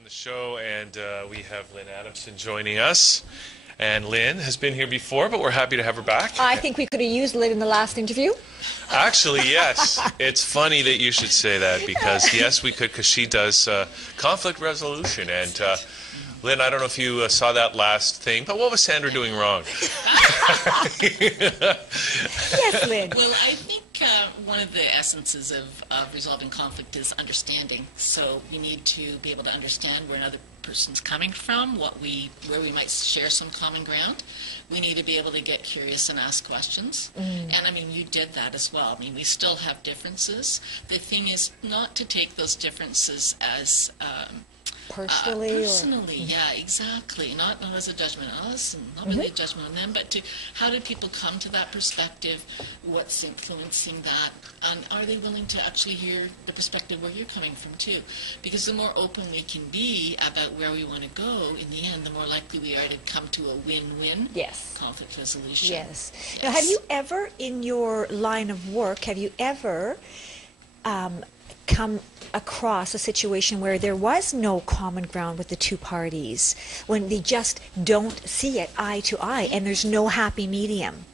on the show, and we have Lynn Adamson joining us. And Lynn has been here before, but we're happy to have her back. I think we could have used Lynn in the last interview. Actually, yes. It's funny that you should say that because, yes, we could, because she does conflict resolution. And Lynn, I don't know if you saw that last thing, but what was Sandra doing wrong? Yes, Lynn. Well, I think one of the essences of resolving conflict is understanding. So we need to be able to understand where another person's coming from, where we might share some common ground. We need to be able to get curious and ask questions. And I mean, you did that as well. I mean, we still have differences. The thing is not to take those differences as Personally? Yeah, exactly. Not as a judgment on us, and not really a judgment on them, but to how did people come to that perspective? What's influencing that? And are they willing to actually hear the perspective where you're coming from, too? Because the more open we can be about where we want to go, in the end, the more likely we are to come to a win-win conflict resolution. Yes. Now, have you ever, in your line of work, have you ever come across a situation where there was no common ground with the two parties, when they just don't see it eye to eye and there's no happy medium?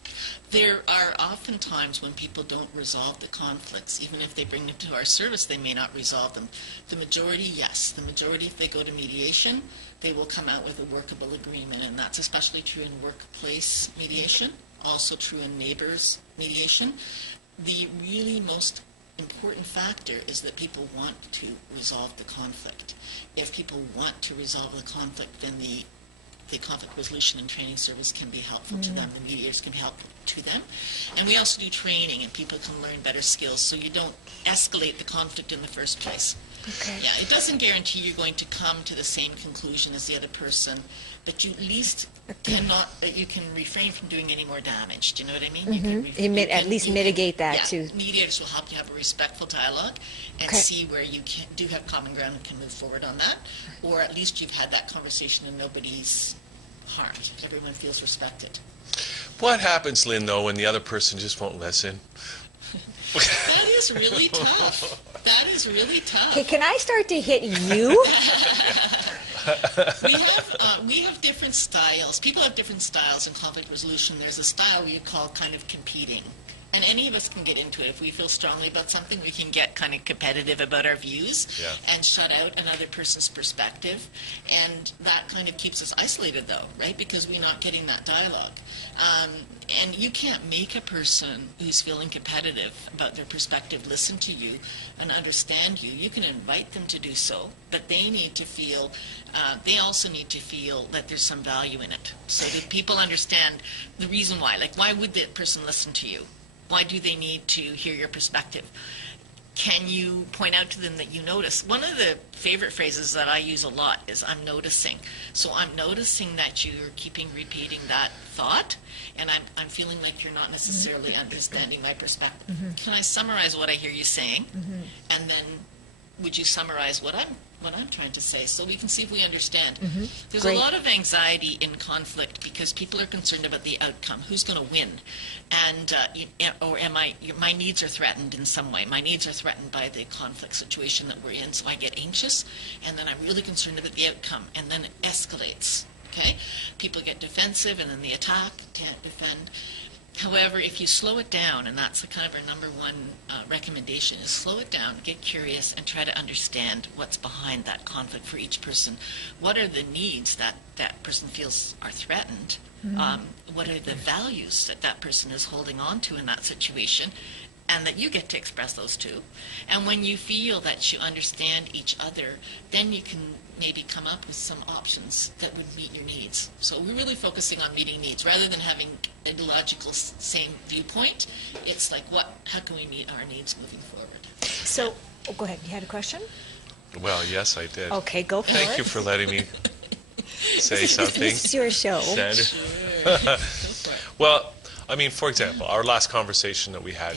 There are often times when people don't resolve the conflicts. Even if they bring them to our service, they may not resolve them. The majority, yes. The majority, if they go to mediation, they will come out with a workable agreement, and that's especially true in workplace mediation, also true in neighbors mediation. The really most important factor is that people want to resolve the conflict. If people want to resolve the conflict, then the conflict resolution and training service can be helpful to them. The mediators can be helpful to them. And we also do training, and people can learn better skills so you don't escalate the conflict in the first place. Okay. Yeah, it doesn't guarantee you're going to come to the same conclusion as the other person, but you at least you can refrain from doing any more damage. Do you know what I mean? At least mitigate that too. Mediators will help you have a respectful dialogue and see where you do have common ground and can move forward on that, or at least you've had that conversation and nobody's harmed. Everyone feels respected. What happens, Lynn, though, when the other person just won't listen? That is really tough. That is really tough. Okay, can I start to hit you? We have different styles. People have different styles in conflict resolution. There's a style we call kind of competing. And any of us can get into it. If we feel strongly about something, we can get kind of competitive about our views and shut out another person's perspective. And that kind of keeps us isolated, though, right? Because we're not getting that dialogue. And you can't make a person who's feeling competitive about their perspective listen to you and understand you. You can invite them to do so, but they need to feel, they also need to feel that there's some value in it. So that people understand the reason why. Like, why would that person listen to you? Why do they need to hear your perspective? Can you point out to them that you notice? One of the favorite phrases that I use a lot is I'm noticing. So I'm noticing that you're keeping repeating that thought, and I'm feeling like you're not necessarily understanding my perspective. Can I summarize what I hear you saying? And then would you summarize what I'm trying to say, so we can see if we understand? There's a lot of anxiety in conflict because people are concerned about the outcome. Who's going to win? And or my needs are threatened in some way. My needs are threatened by the conflict situation that we're in, so I get anxious, and then I'm really concerned about the outcome, and then it escalates. Okay? People get defensive, and then they attack, can't defend. However, if you slow it down, and that's the kind of our number one recommendation, is slow it down, get curious, and try to understand what's behind that conflict for each person. What are the needs that that person feels are threatened? What are the values that that person is holding on to in that situation? And that you get to express those too. And when you feel that you understand each other, then you can maybe come up with some options that would meet your needs. So we're really focusing on meeting needs rather than having a logical same viewpoint. It's like, how can we meet our needs moving forward? So, go ahead. You had a question? Well, yes, I did. Okay, go for it. Thank you for letting me say something. This is your show. Sandra. Sure. Well, I mean, for example, our last conversation that we had,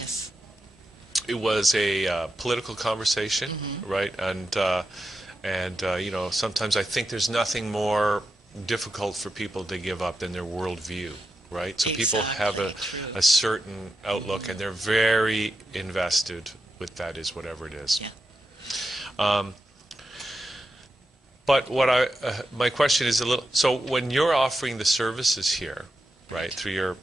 it was a political conversation, right? And you know, sometimes I think there's nothing more difficult for people to give up than their worldview, right? So people have a certain outlook, and they're very invested with that, is whatever it is. Yeah. But what my question is a little. So when you're offering the services here, right, through your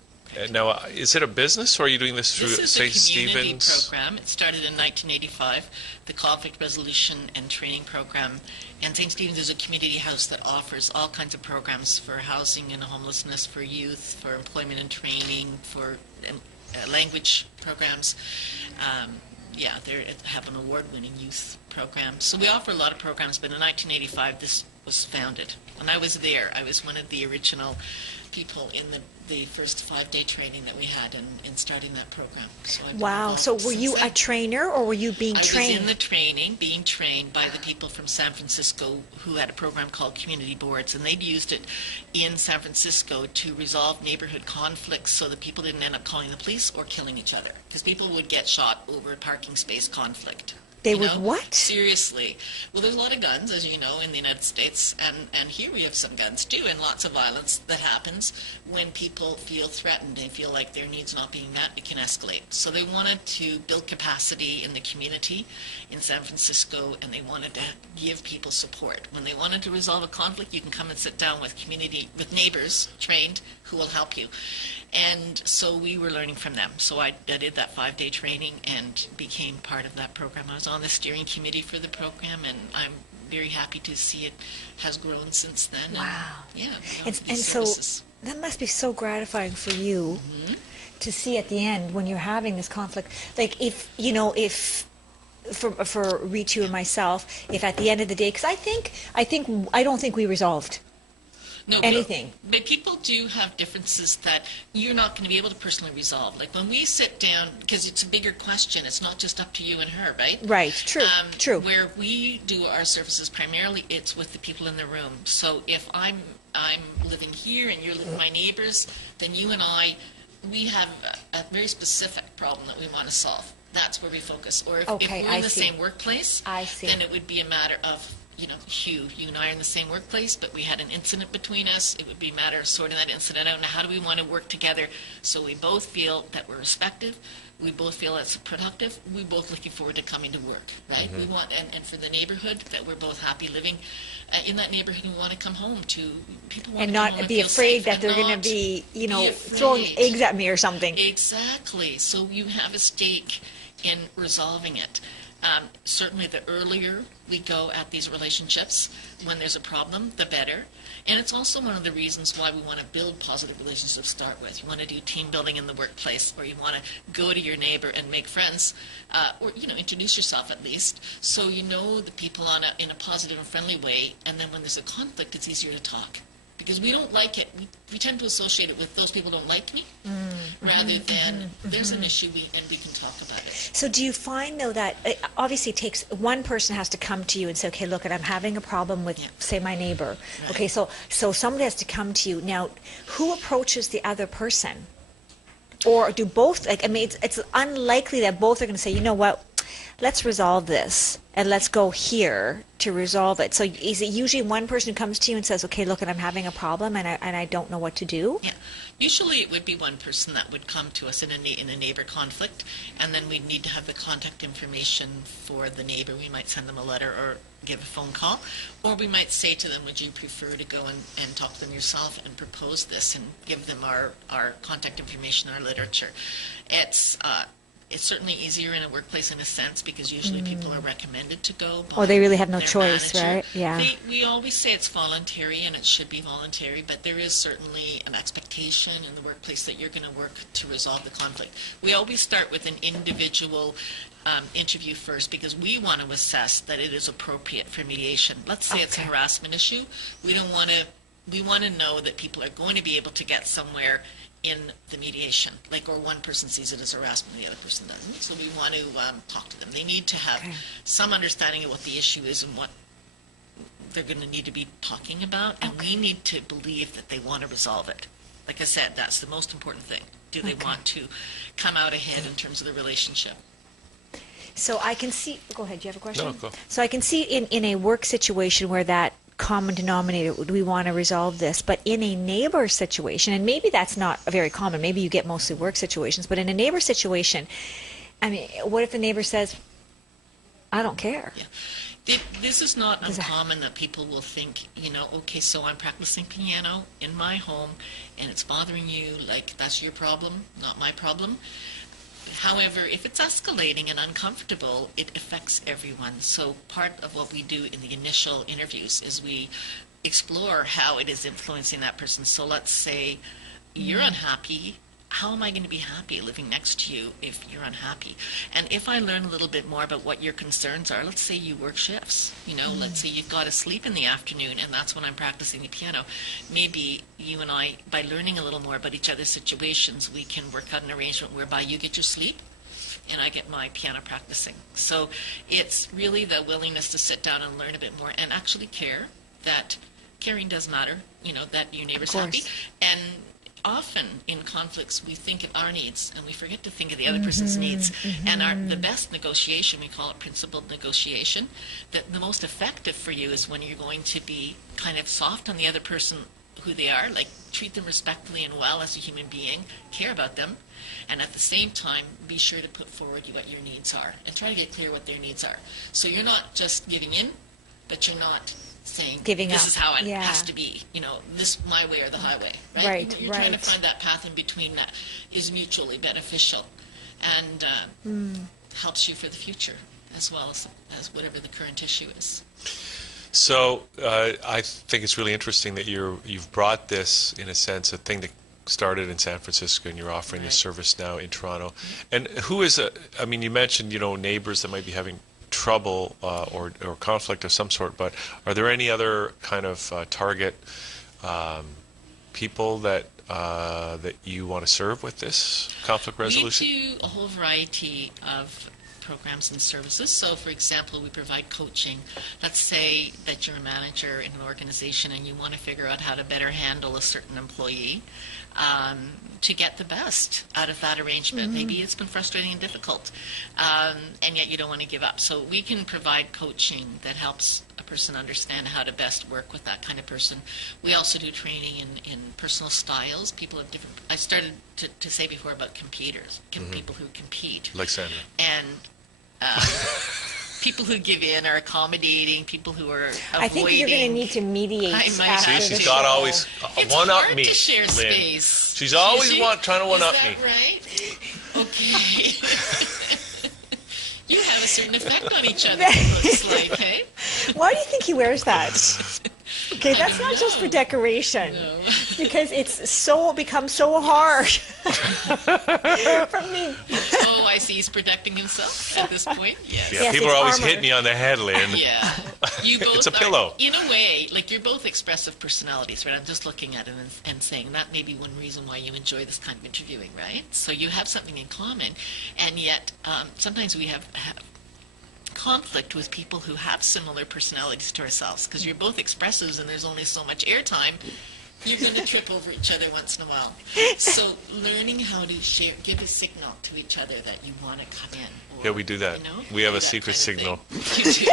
now, is it a business or are you doing this through St. This is a community Stephen's? program. It started in 1985, the Conflict Resolution and Training Program. And St. Stephen's is a community house that offers all kinds of programs for housing and homelessness, for youth, for employment and training, for language programs. Yeah, they have an award-winning youth program. So we offer a lot of programs, but in 1985 this was founded. When I was there, I was one of the original people in the first 5-day training that we had in starting that program. So I've been Wow. involved So were since you then. a trainer or were you being I trained? was in the training, being trained by the people from San Francisco who had a program called Community Boards, and they'd used it in San Francisco to resolve neighborhood conflicts so that people didn't end up calling the police or killing each other, because people would get shot over a parking space conflict. They You would know? what? Seriously. Well, there's a lot of guns, as you know, in the United States, and here we have some guns too, and lots of violence that happens when people feel threatened and feel like their needs not being met. It can escalate. So they wanted to build capacity in the community in San Francisco, and they wanted to give people support. When they wanted to resolve a conflict, you can come and sit down with neighbors trained who will help you. And so we were learning from them. So I did that 5-day training and became part of that program. I was on the steering committee for the program, and I'm very happy to see it has grown since then. Wow. And, yeah. And so that must be so gratifying for you to see at the end when you're having this conflict. Like if for Ritu and myself, if at the end of the day, because I don't think we resolved No, anything. But people do have differences that you're not going to be able to personally resolve. Like when we sit down, because it's a bigger question, it's not just up to you and her, right? Right. True. True. Where we do our services primarily, it's with the people in the room. So if I'm living here and you're my neighbors, then you and we have a very specific problem that we want to solve. That's where we focus. Or if we're in the same workplace, then it would be a matter of, Hugh, you and I are in the same workplace, but we had an incident between us. It would be a matter of sorting that incident out. Now, how do we want to work together so we both feel that we're respected, we both feel it's productive, we both looking forward to coming to work, right? We want, and for the neighborhood, that we're both happy living in that neighborhood. We want to come home to people, want and to come home not be feel afraid safe that and they're going not to be, be throwing afraid. eggs at me or something. Exactly. So you have a stake in resolving it. Certainly the earlier we go at these relationships, when there's a problem, the better. And it's also one of the reasons why we want to build positive relationships to start with. You want to do team building in the workplace, or you want to go to your neighbor and make friends, or introduce yourself at least, so you know the people in a positive and friendly way. And then when there's a conflict, it's easier to talk. Because we don't like it. We tend to associate it with those people don't like me, rather than there's an issue and we can talk about it. So do you find, though, that it obviously takes one person has to come to you and say, okay, look, I'm having a problem with, say, my neighbor. Right. Okay, so somebody has to come to you. Now, who approaches the other person? Or do both, it's unlikely that both are going to say, you know what, let's resolve this and let's go here to resolve it. So is it usually one person who comes to you and says, okay, look, I'm having a problem and I don't know what to do? Yeah. Usually it would be one person that would come to us in a neighbor conflict, and then we'd need to have the contact information for the neighbor. We might send them a letter or give a phone call, or we might say to them, would you prefer to go and talk to them yourself and propose this and give them our contact information, our literature. It's certainly easier in a workplace in a sense, because usually people are recommended to go. Or they really have no their choice, manager. right? Yeah. We always say it's voluntary, and it should be voluntary, but there is certainly an expectation in the workplace that you're going to work to resolve the conflict. We always start with an individual interview first, because we want to assess that it is appropriate for mediation. Let's say it's a harassment issue. We want to know that people are going to be able to get somewhere in the mediation, or one person sees it as harassment and the other person doesn't. So we want to talk to them. They need to have some understanding of what the issue is and what they're going to need to be talking about, and we need to believe that they want to resolve it. Like I said, that's the most important thing. Do they want to come out ahead in terms of the relationship? So I can see, go ahead, do you have a question? No, go. So I can see in a work situation where that common denominator, we want to resolve this, but in a neighbor situation, and maybe that's not very common, maybe you get mostly work situations, but in a neighbor situation, what if the neighbor says, I don't care? Yeah. This is not uncommon that people will think, okay, so I'm practicing piano in my home and it's bothering you, like that's your problem, not my problem. However, if it's escalating and uncomfortable, it affects everyone. So part of what we do in the initial interviews is we explore how it is influencing that person. So let's say you're unhappy. How am I going to be happy living next to you if you're unhappy? And if I learn a little bit more about what your concerns are, let's say you work shifts, let's say you've got to sleep in the afternoon and that's when I'm practicing the piano. Maybe you and I, by learning a little more about each other's situations, we can work out an arrangement whereby you get your sleep and I get my piano practicing. So it's really the willingness to sit down and learn a bit more and actually care, that caring does matter, that your neighbor's happy. And often in conflicts we think of our needs and we forget to think of the other person's needs. And the best negotiation, we call it principled negotiation, that the most effective for you is when you're going to be kind of soft on the other person, who they are, like treat them respectfully and well as a human being, care about them, and at the same time be sure to put forward what your needs are and try to get clear what their needs are. So you're not just giving in, but you're not saying giving this up. Is how it has to be, this my way or the highway, right? You're trying to find that path in between that is mutually beneficial and helps you for the future as well as whatever the current issue is. So I think it's really interesting that you've brought this, in a sense, a thing that started in San Francisco and you're offering the service now in Toronto. And who is you mentioned, neighbors that might be having trouble or conflict of some sort, but are there any other kind of target people that you want to serve with this conflict resolution? We do a whole variety of programs and services. So, for example, we provide coaching. Let's say that you're a manager in an organization and you want to figure out how to better handle a certain employee to get the best out of that arrangement. Maybe it's been frustrating and difficult, and yet you don't want to give up. So we can provide coaching that helps a person understand how to best work with that kind of person. We also do training in personal styles. People have different... I started to say before about competitors, people who compete. Like Sandra. And people who give in are accommodating, people who are avoiding. I think you're going to need to mediate. She's got to always one-up me. It's hard to share Lynn. Space. She's always trying to one-up me. Is that right? Okay. You have a certain effect on each other, it looks like, hey? Why do you think he wears that? Okay, that's not just for decoration. No. Because it's becomes so hard for me. Oh, I see. He's protecting himself at this point. Yes. Yeah, Yes, people are it's always armor. hitting me on the head, Lynn. Yeah. You both It's a pillow. in a way, like you're both expressive personalities, right? I'm just looking at it and saying that may be one reason why you enjoy this kind of interviewing, right? So you have something in common, and yet sometimes we have conflict with people who have similar personalities to ourselves, because you're both expressives and there's only so much airtime. You're going to trip over each other once in a while. So learning how to give a signal to each other that you want to come in. Or, Yeah, we do that. We have a secret signal. You do.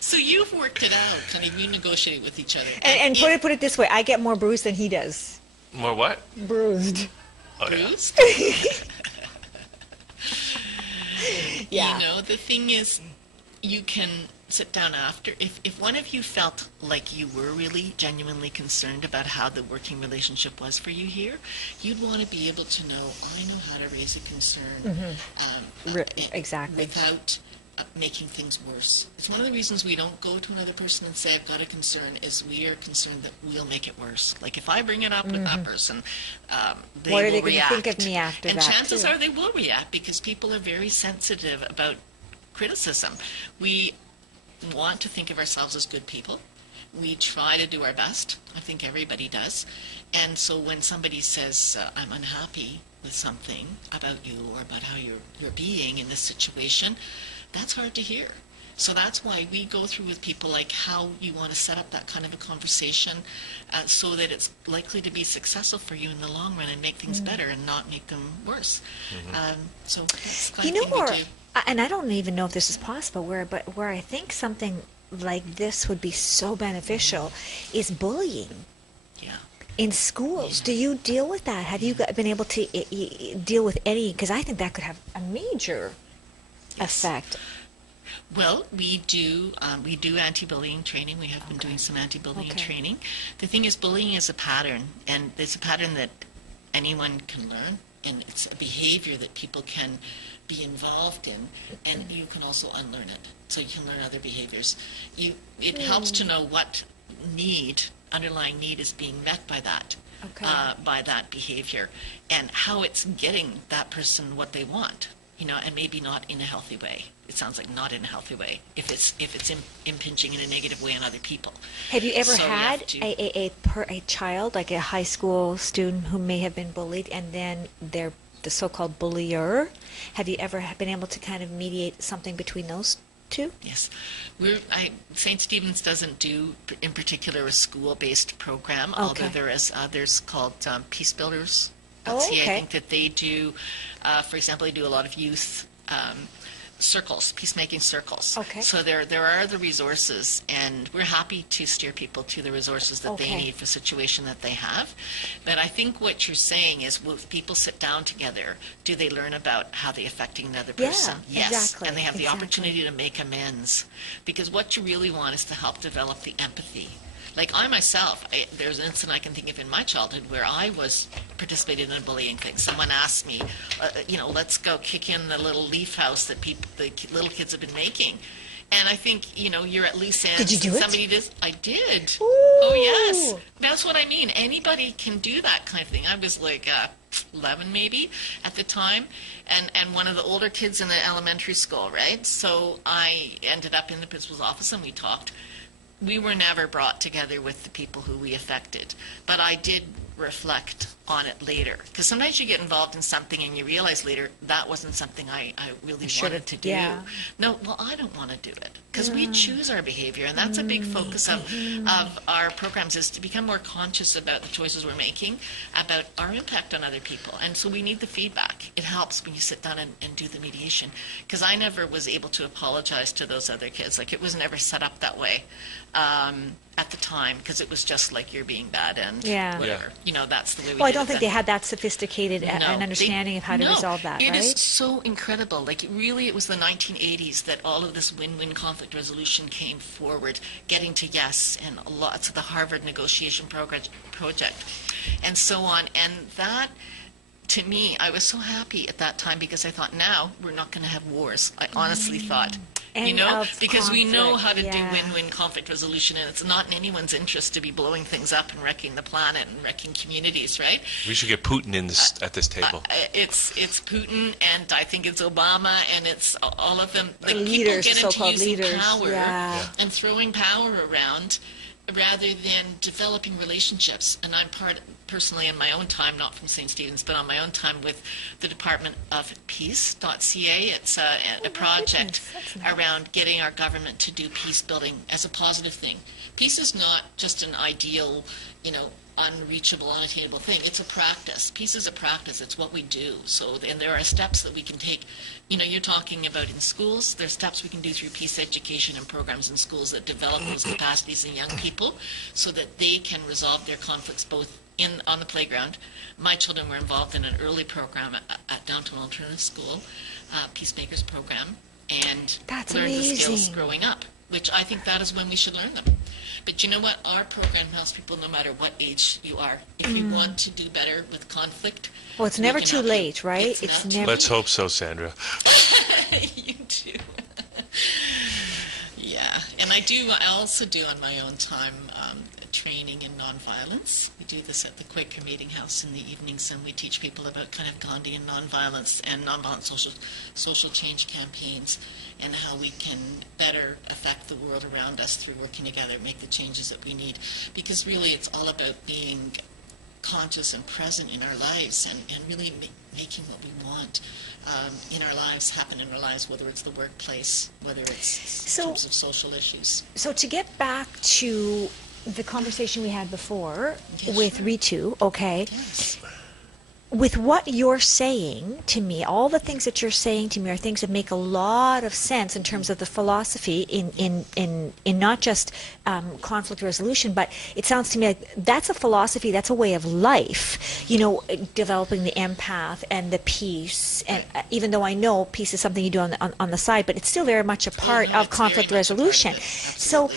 So you've worked it out, kind of you negotiate with each other. And put it this way, I get more bruised than he does. More what? Bruised. Oh, yeah. Bruised? Yeah. The thing is, you can sit down after. If one of you felt like you were really genuinely concerned about how the working relationship was for you here, you'd want to be able to know, I know how to raise a concern Exactly. without making things worse. It's one of the reasons we don't go to another person and say, I've got a concern, is we are concerned that we'll make it worse. Like if I bring it up with that person, they What are will they going to react. think of me after and that, chances too? are they will react because people are very sensitive about criticism. We want to think of ourselves as good people. We try to do our best. I think everybody does. And so when somebody says, I'm unhappy with something about you or about how you're being in this situation, that's hard to hear. So that's why we go through with people like how you want to set up that kind of a conversation so that it's likely to be successful for you in the long run and make things better and not make them worse. So that's the kind of thing we do. And I don't even know if this is possible, where I think something like this would be so beneficial is bullying. Yeah. In schools, do you deal with that? Have you been able to deal with any? Because I think that could have a major effect. Well, we do anti-bullying training. We have been doing some anti-bullying training. The thing is, bullying is a pattern, and it's a pattern that anyone can learn, and it's a behavior that people can be involved in, and you can also unlearn it. So you can learn other behaviors. It helps to know what underlying need is being met by that. By that behavior, and how it's getting that person what they want, and maybe not in a healthy way. It sounds like not in a healthy way if it's impinging in a negative way on other people. Have you ever had a child, like a high school student, who may have been bullied, and then they're the so-called bullier? Have you ever been able to kind of mediate something between those two? Yes. St. Stephen's doesn't do, in particular, a school-based program, although there is others called Peace Builders. I think that they do, for example, they do a lot of youth circles, peacemaking circles. So there are the resources, and we're happy to steer people to the resources that they need for the situation that they have. But I think what you're saying is, if people sit down together, do they learn about how they're affecting another person? Yes. Exactly. And they have the opportunity to make amends. Because what you really want is to help develop the empathy. Like I myself, there's an incident I can think of in my childhood where I was participating in a bullying thing. Someone asked me, let's go kick in the little leaf house that the little kids have been making. And I think, you're at least saying... Did you do it? I did. Ooh. Oh, yes. That's what I mean. Anybody can do that kind of thing. I was like 11 maybe at the time, and one of the older kids in the elementary school, right? So I ended up in the principal's office and we talked. We were never brought together with the people who we affected, but I did reflect on it later. Because sometimes you get involved in something and you realize later that wasn't something I really wanted to do. Yeah. No, well, I don't want to do it. Because we choose our behavior, and that's a big focus of our programs, is to become more conscious about the choices we're making, about our impact on other people. And so we need the feedback. It helps when you sit down and do the mediation. Because I never was able to apologize to those other kids. Like, it was never set up that way at the time, because it was just like, you're being bad and whatever. That's the way we did it. Well, I don't think they had that sophisticated an understanding of how to resolve that, right? It is so incredible. Like, it was the 1980s that all of this win-win conflict resolution came forward, getting to yes, and lots of the Harvard negotiation project, and so on. And that, to me, I was so happy at that time, because I thought, now we're not going to have wars. I honestly thought. Because we know how to do win-win conflict resolution, and it's not in anyone's interest to be blowing things up and wrecking the planet and wrecking communities, right? We should get Putin at this table. It's Putin, and I think it's Obama, and it's all of them. Like, leaders, people get into using leaders. power and throwing power around, rather than developing relationships. And I'm personally, in my own time, not from St. Stephen's, but on my own time with the Department of Peace.ca. It's a project around getting our government to do peace building as a positive thing. Peace is not just an ideal, unreachable, unattainable thing. It's a practice. Peace is a practice. It's what we do. So, and there are steps that we can take. You're talking about in schools. There's steps we can do through peace education and programs in schools that develop those capacities in young people, so that they can resolve their conflicts both on the playground. My children were involved in an early program at Downtown Alternative School, Peacemakers program, and learned the skills growing up, which I think that is when we should learn them. But you know what? Our program helps people no matter what age you are. If you want to do better with conflict... Well, it's never too late, right? It's never. Let's hope so, Sandra. You do. Yeah. And I also do on my own time training in nonviolence. We do this at the Quaker Meeting House in the evenings, and we teach people about kind of Gandhian nonviolence and nonviolent social change campaigns, and how we can better affect the world around us through working together, make the changes that we need. Because really it's all about being conscious and present in our lives, and really making what we want in our lives happen in our lives, whether it's the workplace, whether it's in terms of social issues. So to get back to the conversation we had before with sure. Ritu, okay? Yes. with what you're saying to me, all the things that you're saying to me are things that make a lot of sense in terms of the philosophy in not just conflict resolution, but it sounds to me like that's a philosophy, that's a way of life, you know, developing the empath and the peace. And even though I know peace is something you do on the side, but it's still very much a part of conflict resolution. So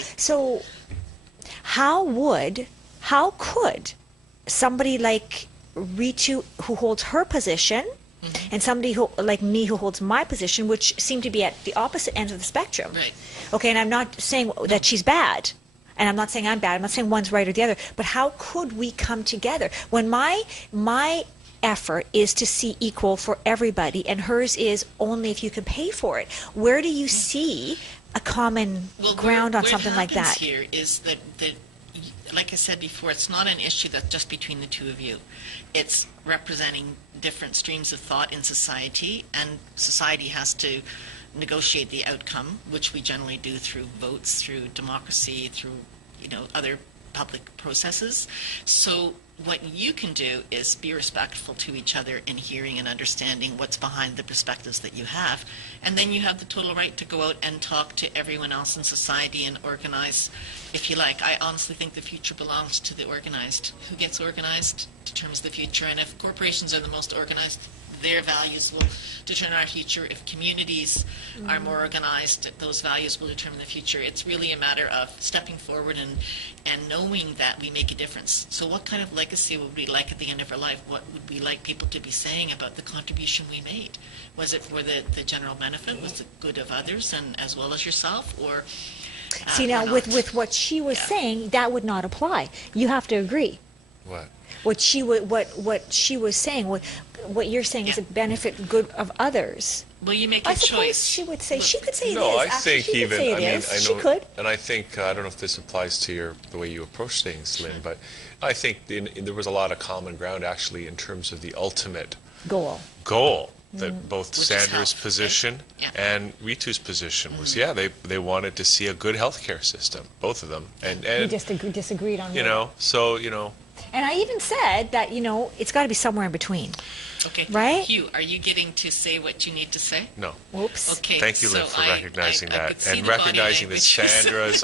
how could somebody like Ritu, who holds her position, and somebody who, like me, who holds my position, which seem to be at the opposite ends of the spectrum. Right. Okay, and I'm not saying that she's bad, and I'm not saying I'm bad. I'm not saying one's right or the other. But how could we come together when my effort is to see equal for everybody, and hers is only if you can pay for it? Where do you see a common ground on something like that? What happens here is that like I said before, it's not an issue that's just between the two of you. It's representing different streams of thought in society, and society has to negotiate the outcome, which we generally do through votes, through democracy, through, you know, other public processes. So what you can do is be respectful to each other in hearing and understanding what's behind the perspectives that you have. And then you have the total right to go out and talk to everyone else in society and organize if you like. I honestly think the future belongs to the organized. Who gets organized determines the future. And if corporations are the most organized, their values will determine our future. If communities are more organized, those values will determine the future. It's really a matter of stepping forward and knowing that we make a difference. So what kind of legacy would we like at the end of our life? What would we like people to be saying about the contribution we made? Was it for the general benefit? Was it good of others and as well as yourself? Or see, now with what she was saying, that would not apply. You have to agree. What? What she was saying, what you're saying is a benefit good of others. Well, you make a choice. I suppose she would say, she could say it is. No, I Actually, think she even, could say I mean, I know, she could. and I think, I don't know if this applies to the way you approach things, Lynn, but I think there was a lot of common ground actually in terms of the ultimate goal that both Which is Sandra's health, position right? and Ritu's position was, they wanted to see a good healthcare system, both of them. And we just disagreed on you know, so, you know. And I even said that, you know, it's got to be somewhere in between. Okay. Right? Hugh, are you getting to say what you need to say? No. Whoops. Okay. Thank you, Lynn, so for recognizing I that could see and the body recognizing that language. Sandra's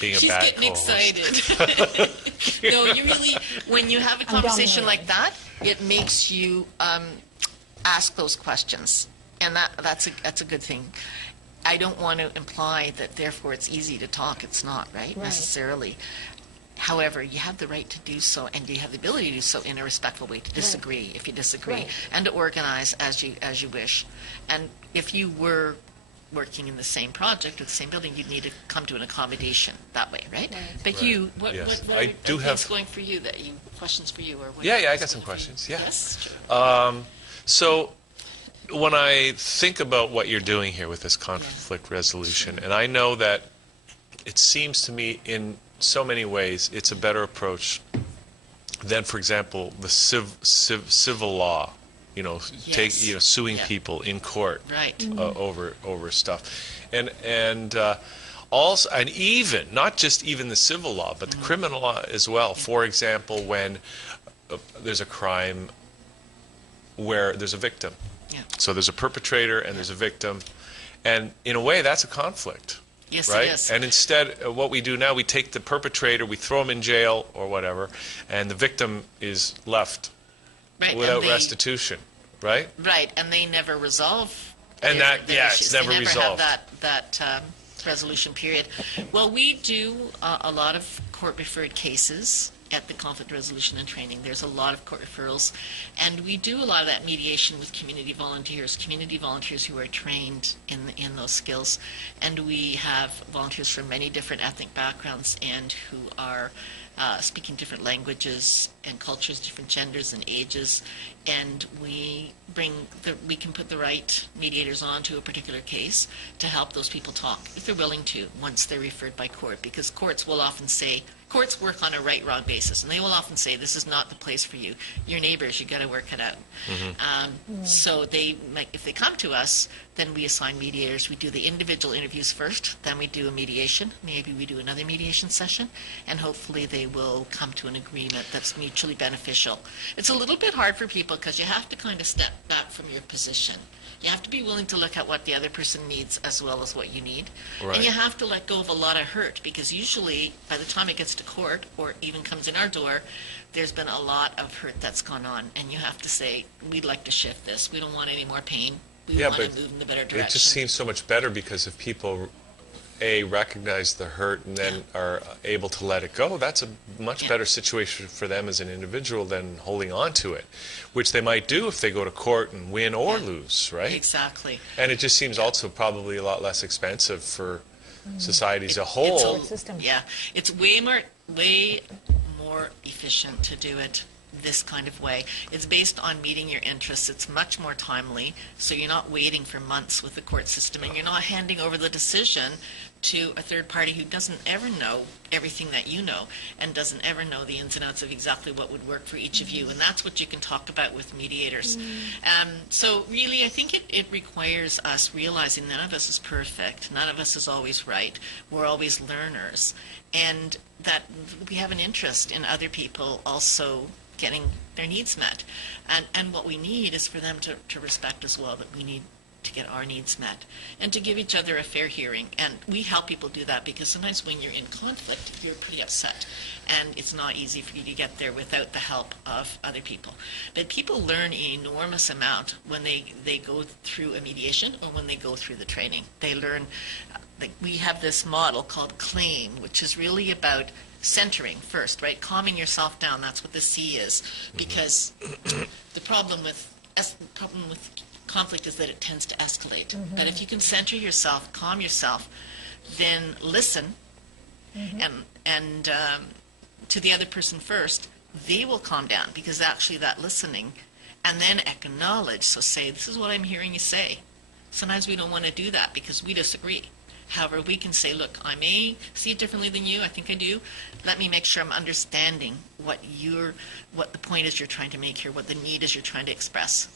being a She's bad getting co-host. excited. No, you really, when you have a conversation dominating. like that, it makes you ask those questions, and that's a good thing. I don't want to imply that therefore it's easy to talk. It's not, right? Necessarily. However, you have the right to do so, and you have the ability to do so in a respectful way, to disagree if you disagree, and to organize as you wish. And if you were working in the same project or the same building, you'd need to come to an accommodation that way, right? But you, what I do have things going for you questions for you? Or what Yeah, I got some questions. Yeah. Yes, sure. So when I think about what you're doing here with this conflict resolution, and I know that it seems to me in so many ways it's a better approach than, for example, the civil law, you know, suing people in court over stuff, and also, and even not just even the civil law, but the criminal law as well. For example, when there's a crime where there's a victim, so there's a perpetrator and there's a victim, and in a way that's a conflict. Yes, right? it is. And instead, what we do now, we take the perpetrator, we throw him in jail or whatever, and the victim is left without restitution, right? Right, and they never resolve. And their it's issues. never they never resolved. Have that resolution period. Well, we do a lot of court-referred cases at the conflict resolution and training. There's a lot of court referrals, and we do a lot of that mediation with community volunteers who are trained in those skills. And we have volunteers from many different ethnic backgrounds and who are speaking different languages and cultures, different genders and ages, and we can put the right mediators onto a particular case to help those people talk, if they're willing to, once they're referred by court, because courts work on a right-wrong basis, and they will often say, this is not the place for you. Your neighbors, you got to work it out. So if they come to us, then we assign mediators. We do the individual interviews first, then we do a mediation. Maybe we do another mediation session, and hopefully they will come to an agreement that's mutually beneficial. It's a little bit hard for people because you have to kind of step back from your position. You have to be willing to look at what the other person needs as well as what you need. Right. And you have to let go of a lot of hurt, because usually by the time it gets to court or even comes in our door, there's been a lot of hurt that's gone on. And you have to say, we'd like to shift this. We don't want any more pain. We want to move in the better direction. It just seems so much better, because if people recognize the hurt and then are able to let it go, that's a much better situation for them as an individual than holding on to it, which they might do if they go to court and win or lose, right? Exactly. And it just seems also probably a lot less expensive for society as a whole. It's way more efficient to do it this kind of way. It's based on meeting your interests. It's much more timely, so you're not waiting for months with the court system, and you're not handing over the decision to a third party who doesn't ever know everything that you know and doesn't ever know the ins and outs of exactly what would work for each of you. And that's what you can talk about with mediators. So really, I think it requires us realizing none of us is perfect. None of us is always right. We're always learners. And that we have an interest in other people also getting their needs met. And what we need is for them to respect as well that we need to get our needs met and to give each other a fair hearing. And we help people do that, because sometimes when you're in conflict, you're pretty upset. And it's not easy for you to get there without the help of other people. But people learn an enormous amount when they go through a mediation or when they go through the training. They learn, like we have this model called CLAIM, which is really about centering first, right? Calming yourself down. That's what the C is. Because the problem with conflict is that it tends to escalate. But if you can center yourself, calm yourself, then listen and to the other person first, they will calm down, because actually that listening, and then acknowledge. So say, this is what I'm hearing you say. Sometimes we don't want to do that because we disagree. However, we can say, look, I may see it differently than you. I think I do. Let me make sure I'm understanding what the point is you're trying to make here, what the need is you're trying to express.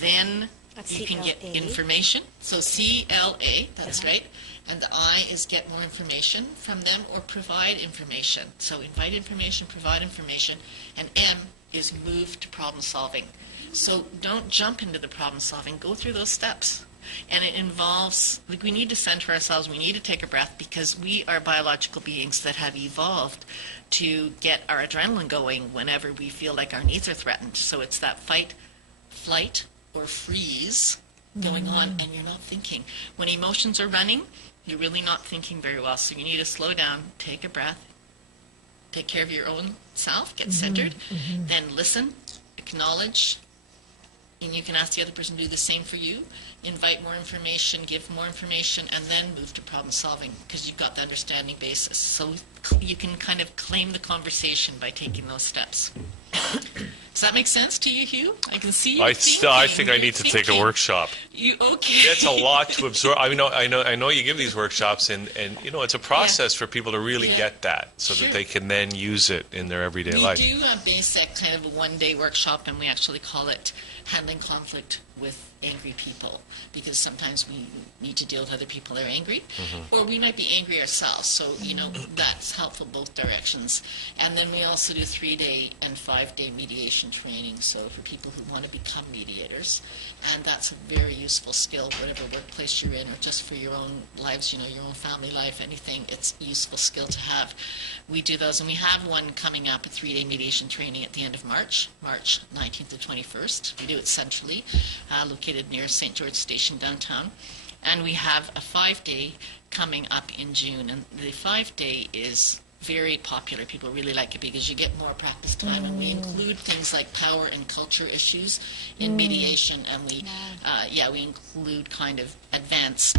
Then you can get information. So CLA, that's right. And the I is get more information from them or provide information. So invite information, provide information. And M is move to problem solving. So don't jump into the problem solving. Go through those steps. And it involves, like, we need to center ourselves. We need to take a breath, because we are biological beings that have evolved to get our adrenaline going whenever we feel like our needs are threatened. So it's that fight, flight, or freeze going on, and you're not thinking. When emotions are running, you're really not thinking very well. So you need to slow down, take a breath, take care of your own self, get centered, then listen, acknowledge, and you can ask the other person to do the same for you. Invite more information, give more information, and then move to problem solving, because you've got the understanding basis. So you can kind of claim the conversation by taking those steps. Does that make sense to you, Hugh? I can see you thinking. I think I need to take a workshop. Okay? It's a lot to absorb. I know you give these workshops, and it's a process for people to really get that, so that they can then use it in their everyday life. We do a basic kind of a one-day workshop, and we actually call it Handling Conflict with Angry People, because sometimes we need to deal with other people that are angry, or we might be angry ourselves. So, that's helpful both directions. And then we also do 3-day and 5-day mediation training, so for people who want to become mediators. And that's a very useful skill, whatever workplace you're in, or just for your own lives, your own family life, anything. It's a useful skill to have. We do those, and we have one coming up, a 3-day mediation training at the end of March 19th to 21st. We do it centrally, located near St. George Station downtown. And we have a 5-day coming up in June. And the 5-day is very popular. People really like it because you get more practice time. And we include things like power and culture issues in mediation. And we include kind of advanced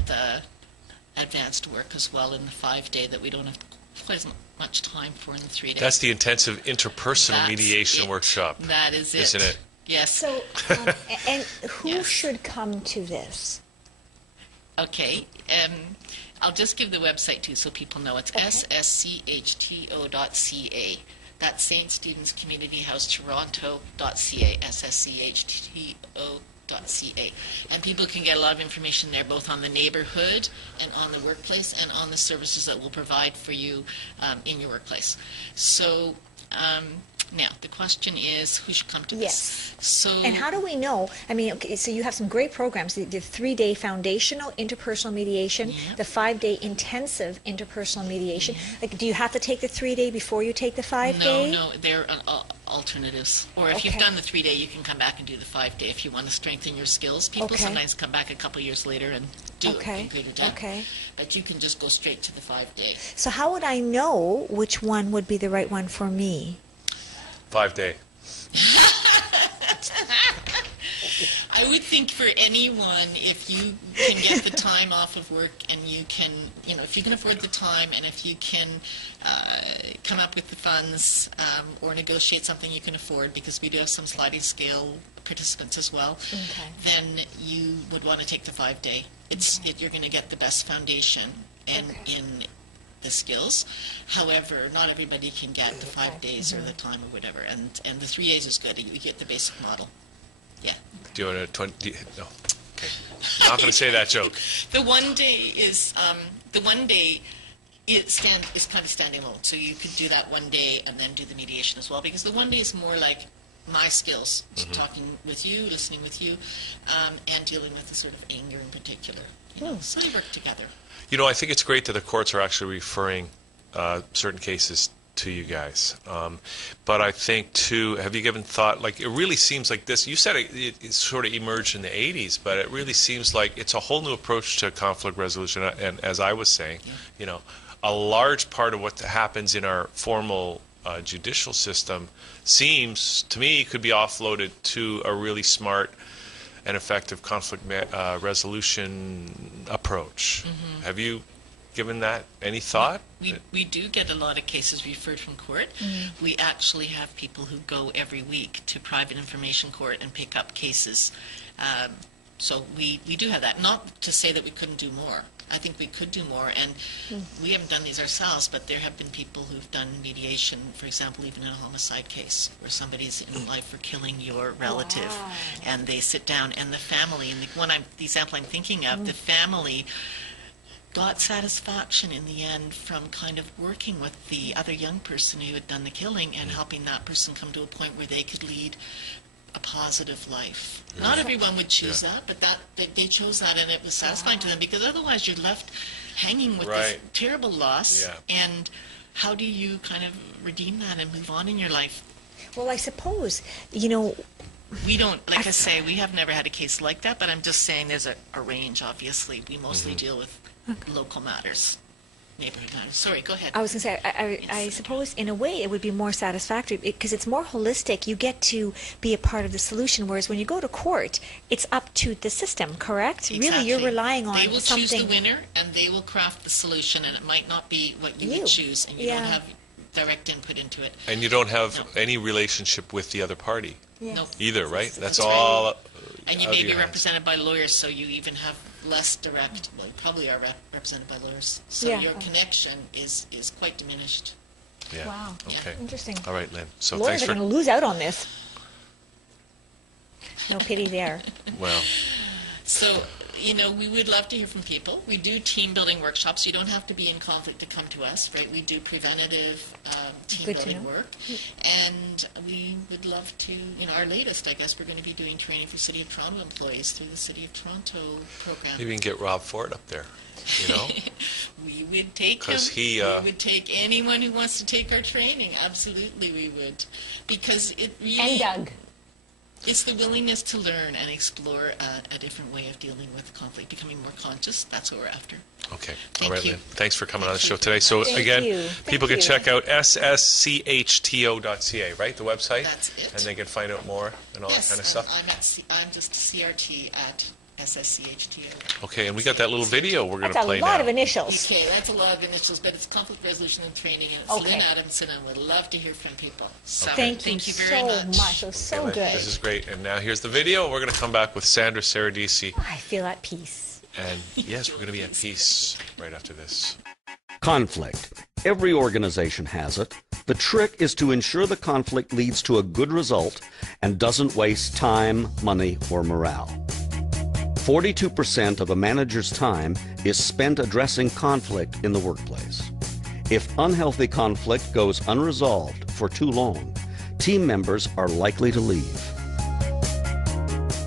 work as well in the 5-day that we don't have quite as much time for in the 3 days. That's the intensive interpersonal mediation workshop. That is it. Isn't it? Yes. So, and who should come to this? Okay. I'll just give the website too so people know. It's sschto.ca. That's St. Stephen's Community House Toronto.ca, sschto.ca. conflictresolve.ca. And people can get a lot of information there, both on the neighborhood and on the workplace and on the services that we'll provide for you in your workplace. So now, the question is, who should come to Yes. this? So, and how do we know? I mean, okay, so you have some great programs, the 3-day foundational interpersonal mediation, the 5-day intensive interpersonal mediation. Like, do you have to take the 3-day before you take the 5-day? No, they're alternatives. Or if you've done the 3-day, you can come back and do the 5-day if you want to strengthen your skills. People sometimes come back a couple years later and do it completely down. But you can just go straight to the 5-day. So how would I know which one would be the right one for me? 5-day. I would think for anyone, if you can get the time off of work and you can, if you can afford the time and if you can come up with the funds or negotiate something you can afford, because we do have some sliding scale participants as well, then you would want to take the 5-day. You're going to get the best foundation in the skills. However, not everybody can get the 5 days or the time or whatever, and the 3 days is good. You get the basic model. Yeah. Do you want to no? Okay. I'm not going to say that joke. The 1 day is is kind of standing alone. So you could do that 1 day and then do the mediation as well, because the 1 day is more like my skills, talking with you, listening with you, and dealing with the sort of anger in particular. So they work together. I think it's great that the courts are actually referring certain cases to you guys. But I think, too, have you given thought, like, it really seems like this, you said it sort of emerged in the 80s, but it really seems like it's a whole new approach to conflict resolution. And as I was saying, a large part of what happens in our formal judicial system seems, to me, could be offloaded to a really smart and effective conflict resolution approach. Have you given that any thought? We do get a lot of cases referred from court. We actually have people who go every week to private information court and pick up cases. So we do have that. Not to say that we couldn't do more. I think we could do more, and we haven't done these ourselves, but there have been people who've done mediation, for example, even in a homicide case, where somebody's in life for killing your relative, and they sit down, and the family, and the example I'm thinking of, the family got satisfaction in the end from kind of working with the other young person who had done the killing and helping that person come to a point where they could lead a positive life. Not everyone would choose that, but they chose that, and it was satisfying to them, because otherwise you're left hanging with this terrible loss. And how do you kind of redeem that and move on in your life? Well, I suppose, we don't, like I say, we have never had a case like that, but I'm just saying there's a range, obviously. We mostly deal with local matters. Neighborhood matters. Sorry, go ahead. I was going to say, I suppose in a way it would be more satisfactory because it's more holistic. You get to be a part of the solution, whereas when you go to court, it's up to the system, correct? Exactly. Really, you're relying on something. They will something. choose the winner, and they will craft the solution, and it might not be what you would choose, and you don't have direct input into it. And you don't have any relationship with the other party either, right? That's all. Right. And you may be represented by lawyers, so you even have less direct, well, you probably are represented by lawyers, so your connection is quite diminished. Yeah. Wow. Okay. Interesting. All right, Lynn. So lawyers thanks are going to lose out on this. No pity there. Well. So, we would love to hear from people. We do team building workshops. You don't have to be in conflict to come to us, right? We do preventative team building work. And we would love to, our latest, I guess, we're going to be doing training for City of Toronto employees through the City of Toronto program. Maybe we can get Rob Ford up there, We would take him. We would take anyone who wants to take our training. Absolutely, we would. Because it really... And Doug. It's the willingness to learn and explore a different way of dealing with conflict, becoming more conscious. That's what we're after. Okay. Thank All right, you. Lynn. Thanks for coming on the show today. So, Thank again, you. people can Thank check out sschto.ca, right, the website? That's it. And they can find out more and all that kind of stuff. I'm just CRT at SSCHTO. Okay, and we got that little video we're going to That's play a now. lot of initials. Okay, that's a lot of initials, but it's conflict resolution and training, and it's Lynn Adamson, and we'd love to hear from people. So, Thank you very much. It was so Okay, good. This is great. And now here's the video. We're going to come back with Sandra Saradisi. I feel at peace. And yes, we're going to be at peace right after this. Conflict. Every organization has it. The trick is to ensure the conflict leads to a good result and doesn't waste time, money, or morale. 42% of a manager's time is spent addressing conflict in the workplace. If unhealthy conflict goes unresolved for too long, team members are likely to leave.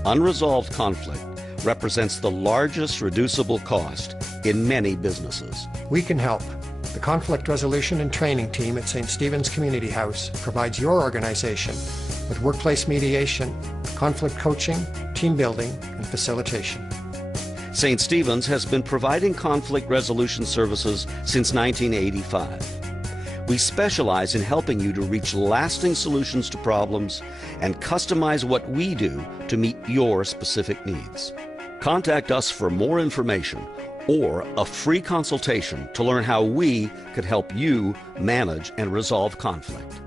Unresolved conflict represents the largest reducible cost in many businesses. We can help. The Conflict Resolution and Training Team at St. Stephen's Community House provides your organization with workplace mediation, conflict coaching, team building, and facilitation. St. Stephen's has been providing conflict resolution services since 1985. We specialize in helping you to reach lasting solutions to problems and customize what we do to meet your specific needs. Contact us for more information or a free consultation to learn how we could help you manage and resolve conflict.